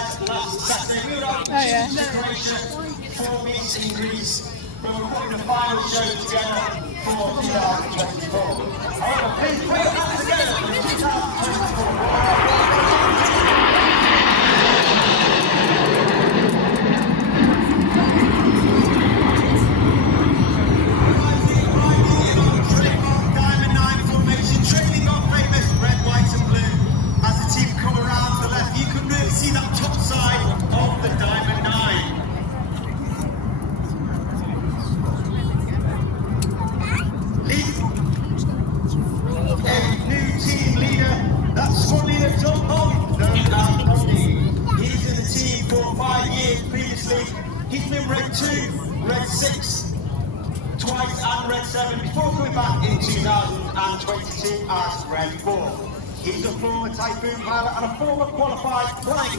led last Saturday. We were out in Croatia, 4 weeks in Greece. We were putting the final show together for 2024. However, please put your hands together for 2024. See that top side of the Diamond 9. A new team leader, that's squad leader John Bond, known as Bondy. He's in the team for 5 years previously. He's been Red 2, Red 6, twice and Red 7 before coming back in 2022 as Red 4. He's a former Typhoon pilot and a former qualified flying